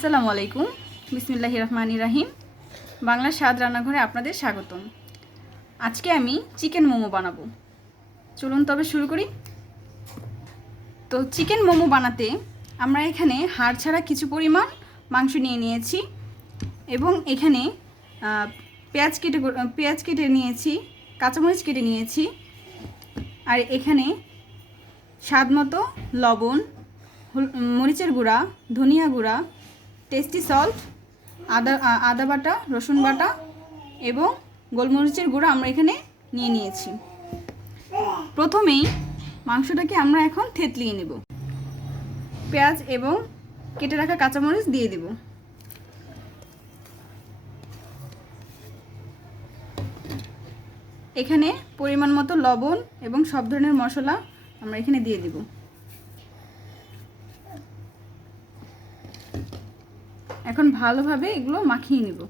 আসসালামু আলাইকুম। বিসমিল্লাহ রহমান রাহিম। বাংলা স্বাদ রান্নাঘরে আপনাদের স্বাগতম। আজকে আমি চিকেন মোমো বানাবো। চলুন তবে শুরু করি। তো চিকেন মোমো বানাতে আমরা এখানে হাড় ছাড়া কিছু পরিমাণ মাংস নিয়ে নিয়েছি এবং এখানে পেঁয়াজ কেটে পেঁয়াজ কেটে নিয়েছি, কাঁচামরিচ কেটে নিয়েছি, আর এখানে স্বাদ মতো লবণ মরিচের গুঁড়া, ধনিয়া গুঁড়া টেস্টি সল্ট, আদা আদা বাটা, রসুন বাটা এবং গোলমরিচের গুঁড়া আমরা এখানে নিয়ে নিয়েছি। প্রথমেই মাংসটাকে আমরা এখন থেতলিয়ে নেব। পেঁয়াজ এবং কেটে রাখা কাঁচামরিচ দিয়ে দেব। এখানে পরিমাণ মতো লবণ এবং সব ধরনের মশলা আমরা এখানে দিয়ে দিব। এখন ভালোভাবে এগুলো মাখিয়ে নিব।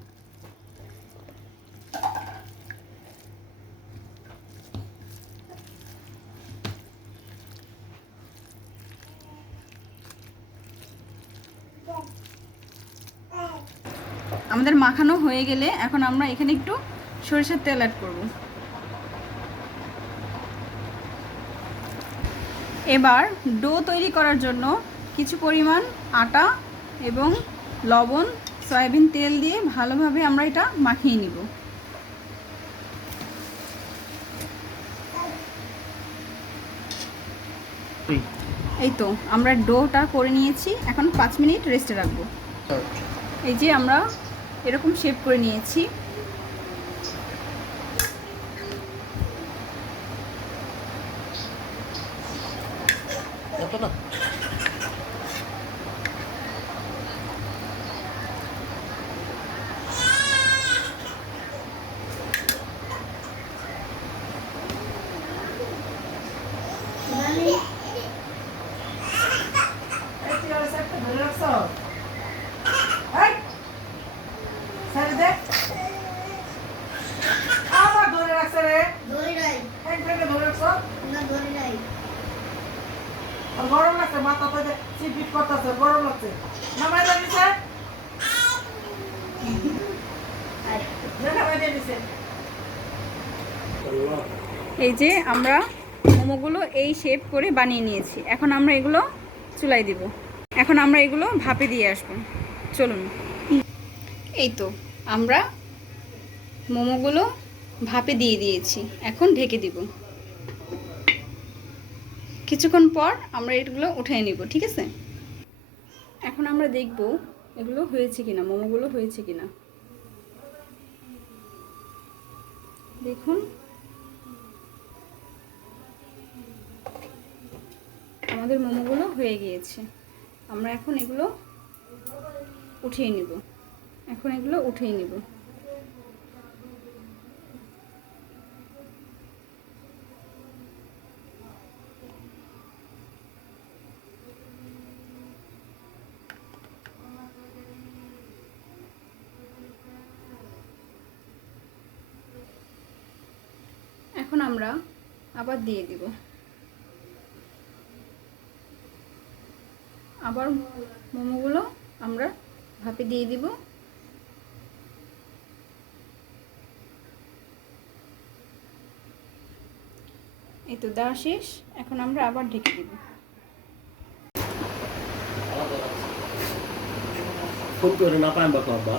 আমাদের মাখানো হয়ে গেলে এখন আমরা এখানে একটু সরিষার তেল অ্যাড করব। এবার ডো তৈরি করার জন্য কিছু পরিমাণ আটা এবং লবণ, সয়াবিন তেল দিয়ে ভালোভাবে আমরা এটা মাখিয়ে নিব। এই তো, আমরা ডোটা করে নিয়েছি। এখন পাঁচ মিনিট রেস্টে রাখব। এই যে আমরা এরকম শেপ করে নিয়েছি। কত না ধরি নাই। না ধরি নাই। গরম লাগছে মাথা থেকে চিপিট করতেছে গরম লাগছে। নামাই দিছে? দিছে। এই যে আমরা মোমোগুলো এই শেপ করে বানিয়ে নিয়েছি। এখন আমরা এগুলো চুলাই দিব। এখন আমরা এগুলো ভাপে দিয়ে আসব। চলুন। এই তো আমরা মোমোগুলো ভাপে দিয়ে দিয়েছি। এখন ঢেকে দিব। কিছুক্ষণ পর আমরা এগুলো উঠিয়ে নিব, ঠিক আছে? এখন আমরা দেখব এগুলো হয়েছে কিনা, মোমোগুলো হয়েছে কিনা। দেখুন। আমাদের মোমোগুলো হয়ে গিয়েছে। আমরা এখন এগুলো উঠিয়ে নিব। এখন এগুলো উঠিয়ে নিব। এখন আমরা আবার দিয়ে দিব আবার মোমোগুলো আমরা ভাপে দিয়ে দিব এই তো দেওয়া শেষ এখন আমরা আবার ঢেকে দিব ko rin apa ba ba?